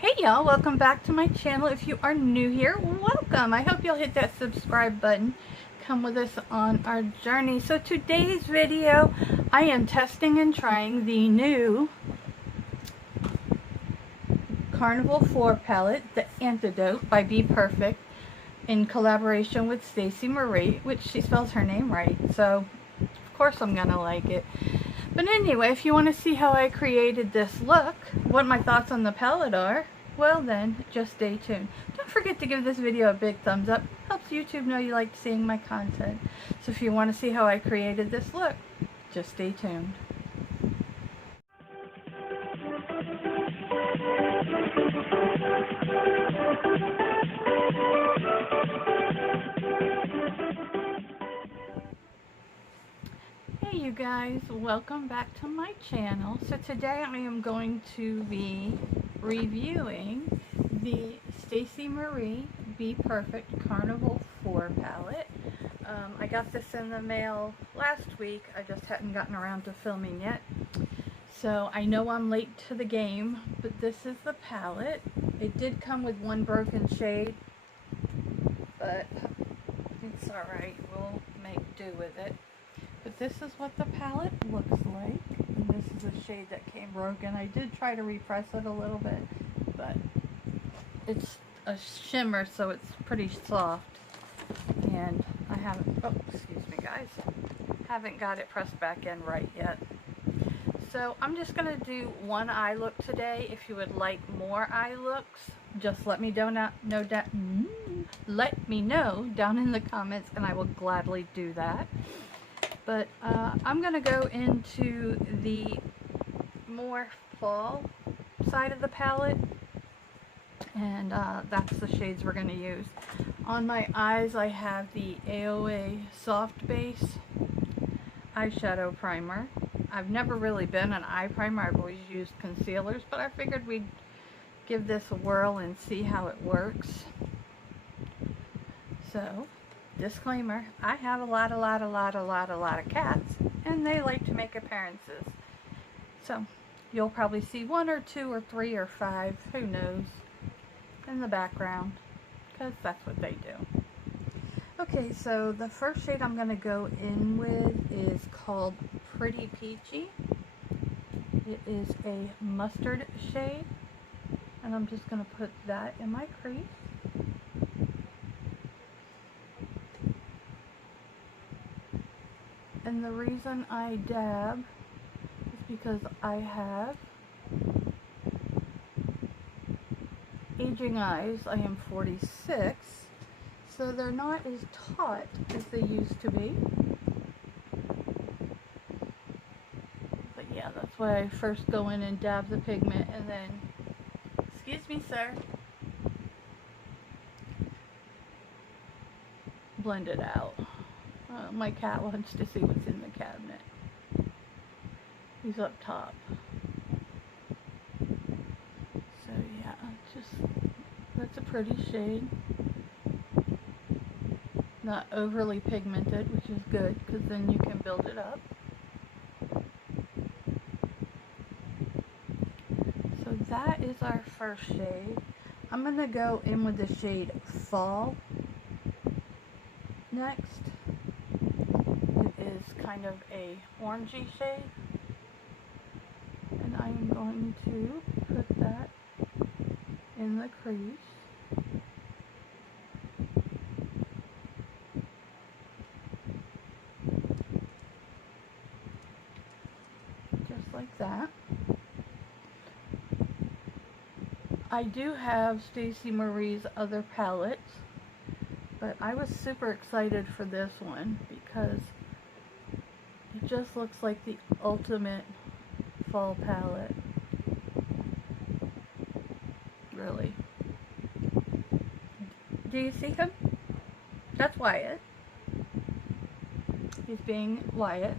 Hey y'all, welcome back to my channel. If you are new here, welcome. I hope you'll hit that subscribe button. Come with us on our journey. So today's video, I am testing and trying the new Carnival 4 palette, the Antidote by BPERECT, in collaboration with Stacey Marie, which she spells her name right, so of course I'm gonna like it. But anyway, if you want to see how I created this look, what my thoughts on the palette are, well then, just stay tuned. Don't forget to give this video a big thumbs up. Helps YouTube know you like seeing my content. So if you want to see how I created this look, just stay tuned. Hey you guys, welcome back to my channel. So today I am going to be reviewing the Stacey Marie BPERECT Carnival 4 palette. I got this in the mail last week. I just hadn't gotten around to filming yet. So I know I'm late to the game, but this is the palette. It did come with one broken shade, but it's alright. We'll make do with it. But this is what the palette looks like, and this is a shade that came broken. I did try to repress it a little bit, but it's a shimmer, so it's pretty soft, and I haven't, oh, excuse me guys, haven't got it pressed back in right yet. So I'm just going to do one eye look today. If you would like more eye looks, just let me know down in the comments, and I will gladly do that. But I'm going to go into the more fall side of the palette, and that's the shades we're going to use. On my eyes I have the AOA Soft Base eyeshadow primer. I've never really been an eye primer, I've always used concealers, but I figured we'd give this a whirl and see how it works. So, disclaimer, I have a lot of cats, and they like to make appearances. So, you'll probably see 1 or 2 or 3 or 5, who knows, in the background, because that's what they do. Okay, so the first shade I'm going to go in with is called Pretty Peachy. It is a mustard shade, and I'm just going to put that in my crease. And the reason I dab is because I have aging eyes. I am 46, so they're not as taut as they used to be. But yeah, that's why I first go in and dab the pigment, and then, excuse me sir, blend it out. My cat wants to see what's in the cabinet. He's up top. So yeah, that's a pretty shade. Not overly pigmented, which is good, because then you can build it up. So that is our first shade. I'm going to go in with the shade Fall next. It is kind of a orangey shade, and I am going to put that in the crease. Just like that. I do have Stacey Marie's other palettes, but I was super excited for this one because it just looks like the ultimate fall palette. Really. Do you see him? That's Wyatt. He's being Wyatt.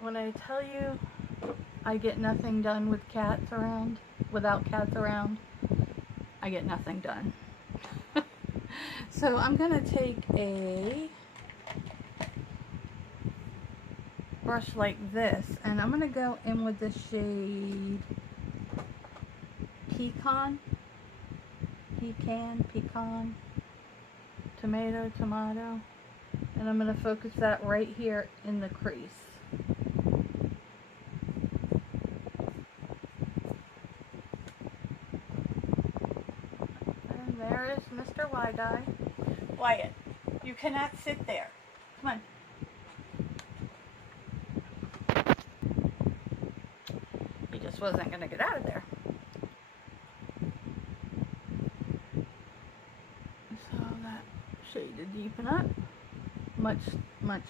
When I tell you I get nothing done with cats around, without cats around, I get nothing done. So I'm going to take a brush like this, and I'm going to go in with the shade Pecan, Tomato, and I'm going to focus that right here in the crease. And there is Mr. Wide-Eye. Wyatt, you cannot sit there. Come on. He just wasn't going to get out of there. So that shade to deepen up. Much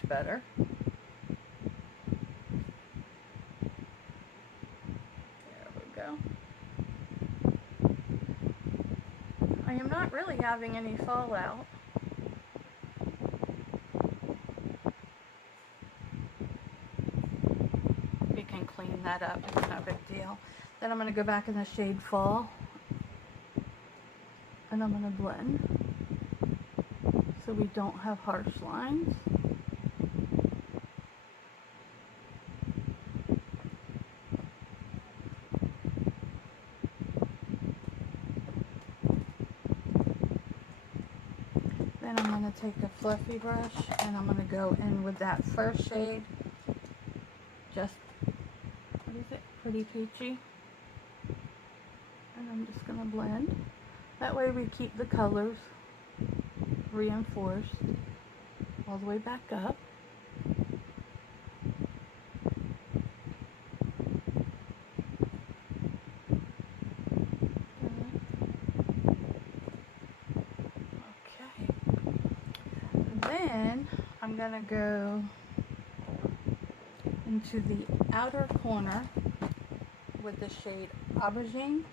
better. There we go. I am not really having any fallout. We can clean that up, it's no big deal. Then I'm going to go back in the shade Fall, and I'm going to blend so we don't have harsh lines. Then I'm going to take a fluffy brush and I'm going to go in with that first shade, just, what is it, Pretty Peachy. And I'm just going to blend. That way we keep the colors reinforced all the way back up. Then I'm going to go into the outer corner with the shade Aubergine.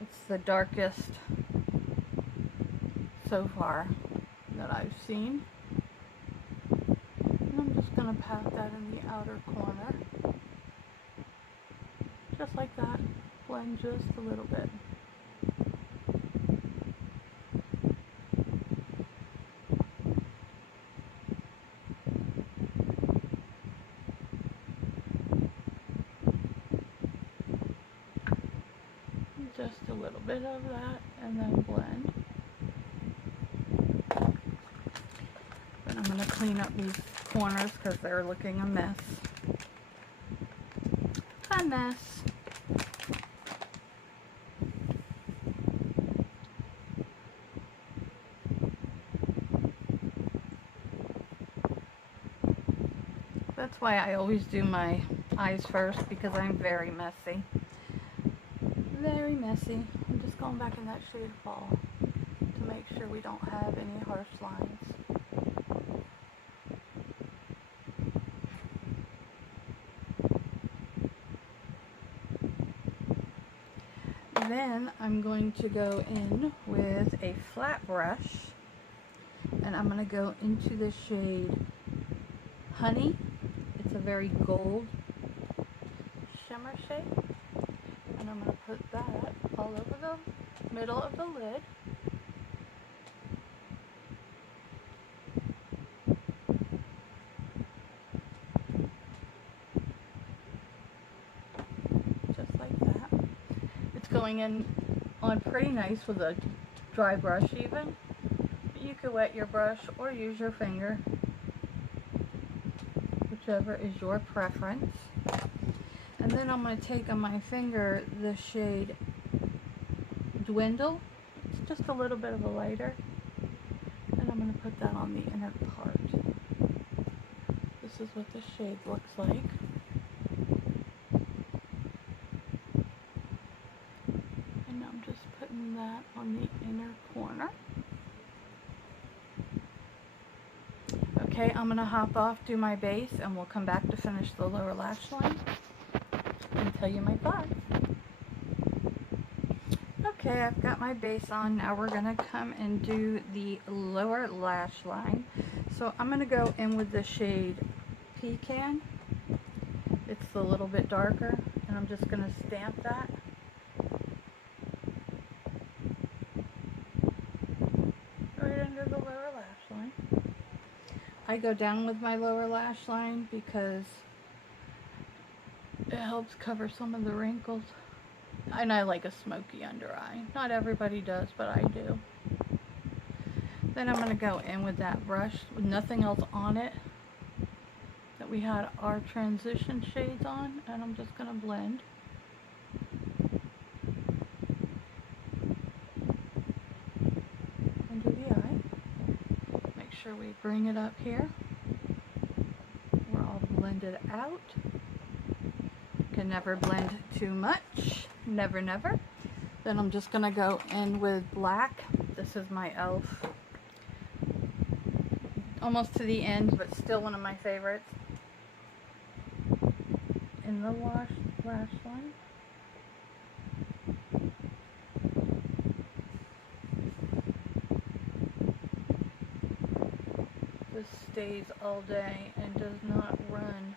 It's the darkest so far that I've seen. And I'm just going to pat that in the outer corner. Just like that. Blend just a little bit. Just a little bit of that, and then blend. Then I'm going to clean up these corners because they're looking a mess. A mess. That's why I always do my eyes first, because I'm very messy. Very messy. I'm just going back in that shade Fall to make sure we don't have any harsh lines. Then I'm going to go in with a flat brush, and I'm going to go into the shade Honey. It's a very gold shimmer shade. And I'm going to put that all over the middle of the lid. Just like that. It's going in on pretty nice with a dry brush even. You could wet your brush or use your finger, whichever is your preference. And then I'm going to take on my finger the shade Dwindle. It's just a little bit of a lighter. And I'm going to put that on the inner part. This is what the shade looks like. And I'm just putting that on the inner corner. Okay, I'm going to hop off, do my base, and we'll come back to finish the lower lash line and tell you my thoughts. Okay, I've got my base on. Now we're going to come and do the lower lash line. So I'm going to go in with the shade Pecan. It's a little bit darker, and I'm just going to stamp that. Right under the lower lash line. I go down with my lower lash line because it helps cover some of the wrinkles. And I like a smoky under eye. Not everybody does, but I do. Then I'm going to go in with that brush with nothing else on it that we had our transition shades on, and I'm just going to blend. Under the eye. Make sure we bring it up here. We're all blended out. Can never blend too much. Never, never. Then I'm just going to go in with black. This is my e.l.f. Almost to the end, but still one of my favorites. In the lash line. This stays all day and does not run.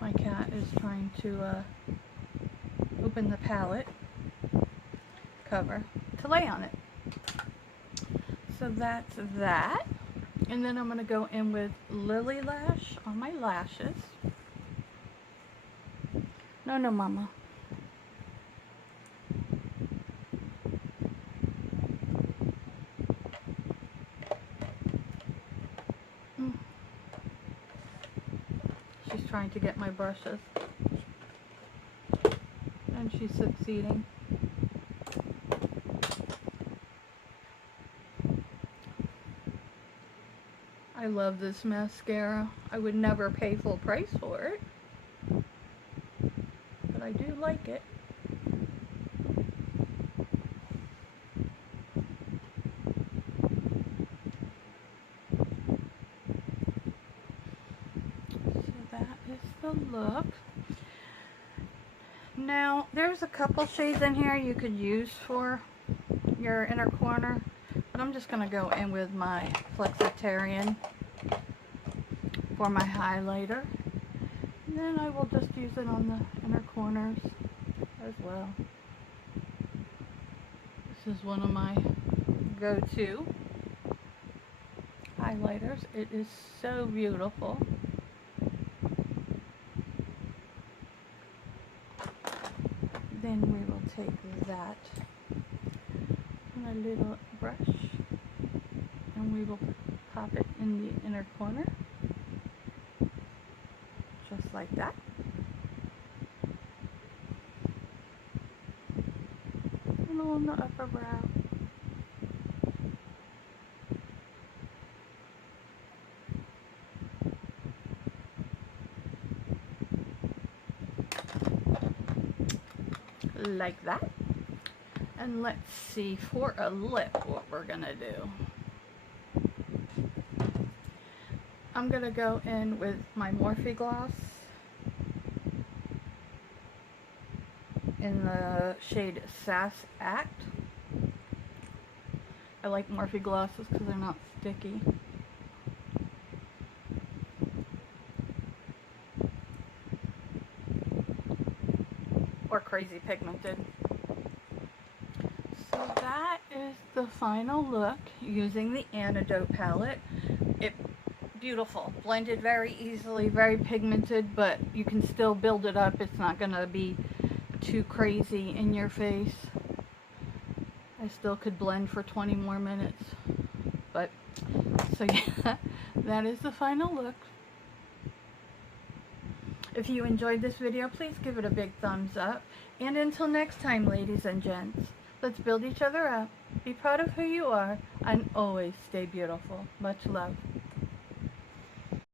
My cat is trying to open the palette cover to lay on it. So that's that. And then I'm going to go in with Lily Lash on my lashes. No, mama. She's trying to get my brushes. And she's succeeding. I love this mascara. I would never pay full price for it, but I do like it. So that is the look. Now, there's a couple shades in here you could use for your inner corner, but I'm just going to go in with my Flexitarian for my highlighter. And then I will just use it on the inner corners as well. This is one of my go-to highlighters. It is so beautiful. Then we will take that on a little brush and we will pop it in the inner corner, just like that. And on the upper brow. Like that. And let's see for a lip what we're gonna do. I'm gonna go in with my Morphe gloss in the shade Sass Act. I like Morphe glosses because they're not sticky. Or crazy pigmented. So that is the final look using the Antidote palette. Beautiful, blended very easily, very pigmented, but you can still build it up. It's not gonna be too crazy in your face. I still could blend for 20 more minutes, but so yeah, that is the final look. If you enjoyed this video, please give it a big thumbs up. And until next time, ladies and gents, let's build each other up, be proud of who you are, and always stay beautiful. Much love.